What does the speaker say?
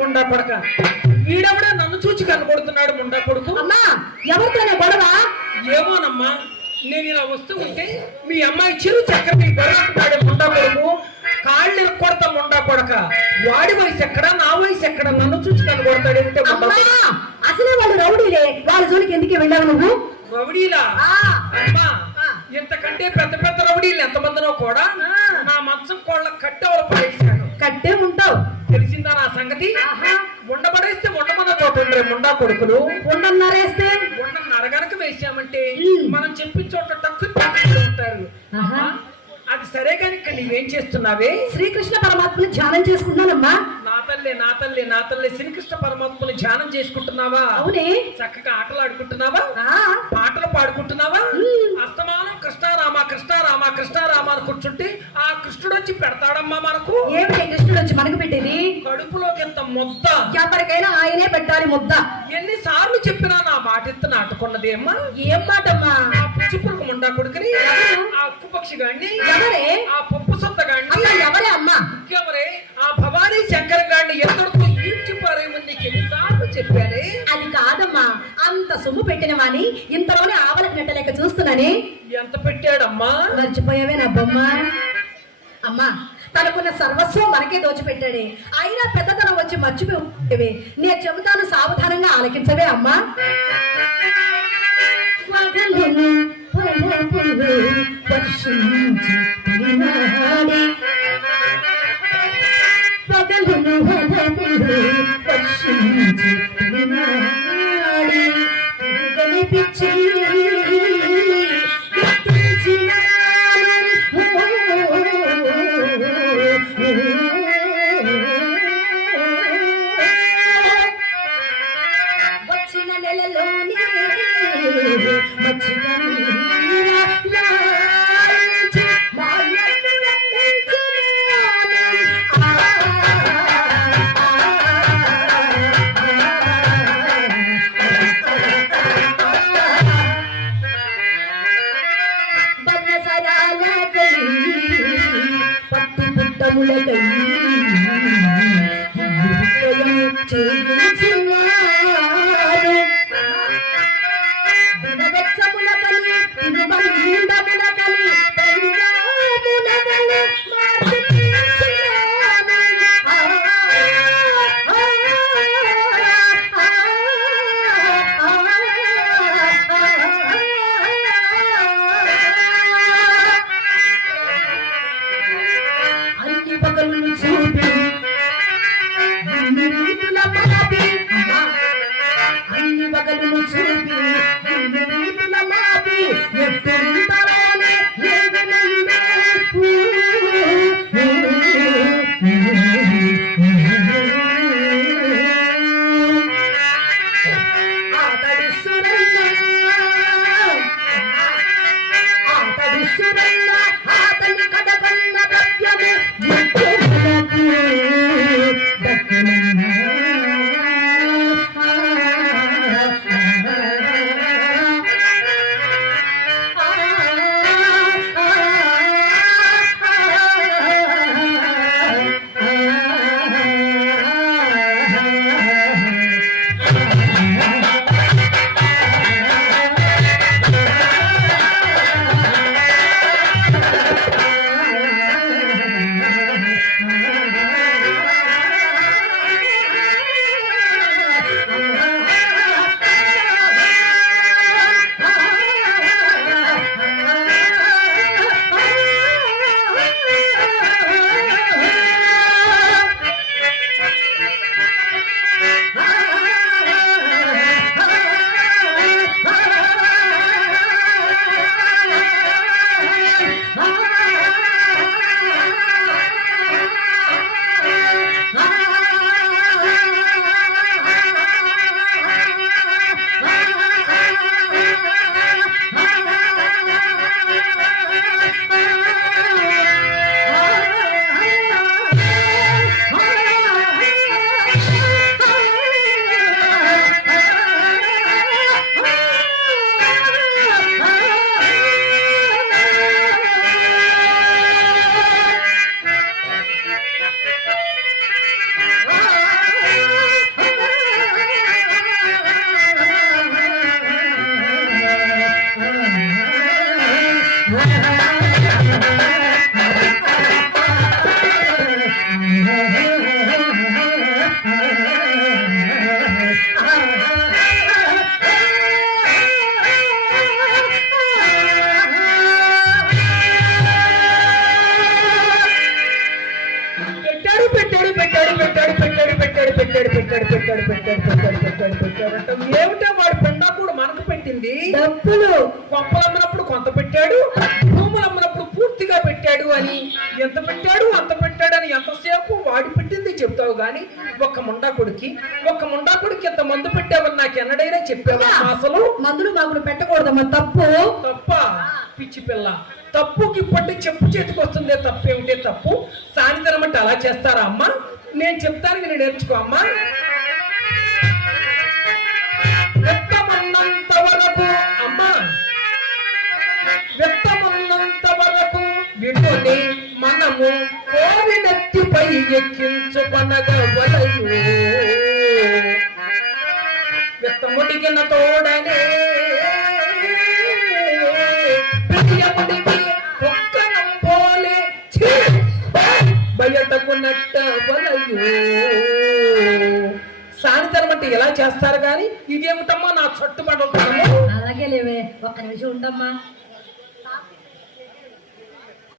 ముండా కొడక వీడెవడా నన్ను చూచి కనబడుతున్నాడు ముండా కొడుకు. అమ్మా ఎవరితోనే గొడవ? ఏమోనమ్మా, నేను ఇలా వస్తూ ఉంటే మీ అమ్మాయి చిరు చక్కెర గొడవకున్నాడే ముండా కొడుకు. కాళ్ళు కొడతా ముండా కొడక. వాడి వయసు ఎక్కడ, నా వయసు ఎక్కడ? నన్ను చూచి కనబడతాడు. అసలే వాళ్ళు రౌడీలే, వాళ్ళ జోలికి ఎందుకే వెళ్ళావు నువ్వు? రౌడీలా? అమ్మా ఇంతకంటే పెద్ద పెద్ద రౌడీలు ఎంతమందినో కూడా నా మంచం కోళ్ళ కట్టెవలు పడేసాను. కట్టే ఉంటావు, తెలిసిందా నా సంగతి? ఉండబడేస్తే ఉండమన్న చోట ఉండే ముండా కొడుకులు. ఉండన్నారేస్తే ఉండన్నర గనక వేసామంటే మనం చెప్పిన చోట తక్కువ ఉంటారు. అది సరే కానీ ఇక్కడ నీవేం చేస్తున్నావే? శ్రీకృష్ణ పరమాత్మని ధ్యానం చేసుకుంటున్నానమ్మా. నా తల్లి నా తల్లి నా తల్లి శ్రీకృష్ణ పరమాత్మని ధ్యానం చేసుకుంటున్నావా? అవునే. చక్కగా ఆటలు ఆడుకుంటున్నావా? పాటలు పాడుకుంటున్నావా? అస్తమానం కృష్ణారామ కృష్ణారామ కృష్ణారామ అని కూర్చుంటే ఆ కృష్ణుడు వచ్చి పెడతాడమ్మా మనకు. ఏమిటి కృష్ణుడు వచ్చి మనకు పెట్టేది? కడుపులోకి ఎంత ముద్ద. ఎవరికైనా ఆయనే పెట్టాలి ముద్ద. ఎన్నిసార్లు చెప్పినా నా మాట ఎత్తు నాటుకున్నది అమ్మా. ఏం మాటమ్మా? ఆ పుచ్చుపురుగు ముండా కొడుకుని, ఆ ఉక్కు పక్షి గాడిని, ఆ పప్పు సొత్త గాడిని, ఎవరే అమ్మా? ఎవరే ఆ భవానీ శంకర గాడిని ఎందరితో ఈడ్చిపారేమని నీకు ఎన్నిసార్లు చెప్పానే? అది కాదమ్మా, అంత సొమ్ము పెట్టిన వాణి ఇంతలోనే ఆవలకు నెట్టలేక చూస్తున్నానే. ఎంత పెట్టాడమ్మా? మర్చిపోయావే నా బొమ్మ. అమ్మా తనకున్న సర్వస్వం మనకే దోచిపెట్టాడే, అయినా పెద్దతనం వచ్చి మర్చిపోయేవే. నేను చెబుతాను, సావధానంగా ఆలకించవే అమ్మా. వచ్చిన నెలలోనే అన్ని పగలు చూపి కడగూరన్న అతని కడగన్న ద్రవ్యము ముక్కులకు దక్కునన్నా. ఏమిటో వాడు పెండా కూడా మనకు పెట్టింది. డబ్బులు కొంపలు అమ్మినప్పుడు కొంత పెట్టాడు, భూములు అమ్మినప్పుడు పూర్తిగా పెట్టాడు అని, ఎంత పెట్టాడు అంత పెట్టాడు అని ఎంతసేపు వాడి పెట్టింది చెప్తావు గాని ఒక్క ముండా కొడుకి ఎంత మందు పెట్టావని నాకు ఎన్నడైనా చెప్పావా? అసలు మందులు మాకులు పెట్టకూడదమ్మా, తప్పు. తప్ప పిచ్చి పిల్ల, తప్పుకి పట్టి చెప్పు చేతికి వస్తుందే తప్పేమిటే తప్పు. సాయంత్రం అంటే అలా చేస్తారా అమ్మా? నేను చెప్తాను, నేను నేర్చుకో అమ్మా. వెత్తమన్నంత వరకు అమ్మా, వెత్తమన్నంత వరకు విడుని మనము కోరినెత్తిపై ఎక్కించుకొనగవలయు. వెత్తముడిగిన తోడనే బయటకు నట్టవలయు. సాయంత్రం అంటే ఎలా చేస్తారు గాని ఇదేమిటమ్మా నా చట్టు పడతాము. అలాగే లేవే, ఒక్క నిమిషం ఉండమ్మా.